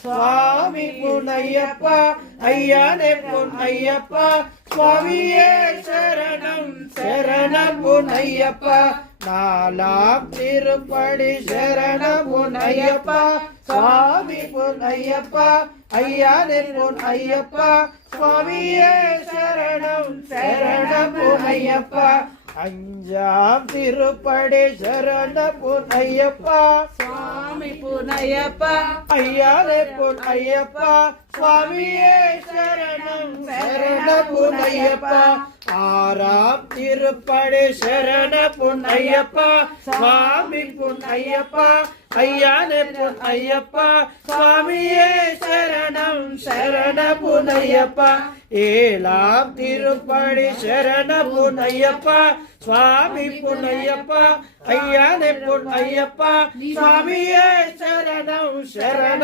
சுவாமி பொன்னையப்பா ஐயானே பொன்னையப்பா சுவாமியே சரணம் சரணம் பொன்னையப்பா நாலாம் திருப்படி சரண பொன்னையப்பா சுவாமி பொன்னையப்பா ஐயானே பொன்னையப்பா சுவாமியே சரணம் சரணம் பொன்னையப்பா அஞ்சாம் திருப்படி சரண பொன்னையப்பா சுவாமி பொன்னையப்பா ஐயானே பொன்னையப்பா சுவாமியே சரணம் சரண பொன்னையப்பா ஆறாம் திருப்படி சரண பொன்னையப்பா சுவாமி பொன்னையப்பா ஐயானே பொன்னையப்பா சுவாமியே சரணம் சரண பொன்னையப்பா ஏழாம் திருப்படி சரண பொன்னையப்பா சுவாமி பொன்னையப்பா ஐயானே பொன்னையப்பா சுவாமியே சரணம் சரண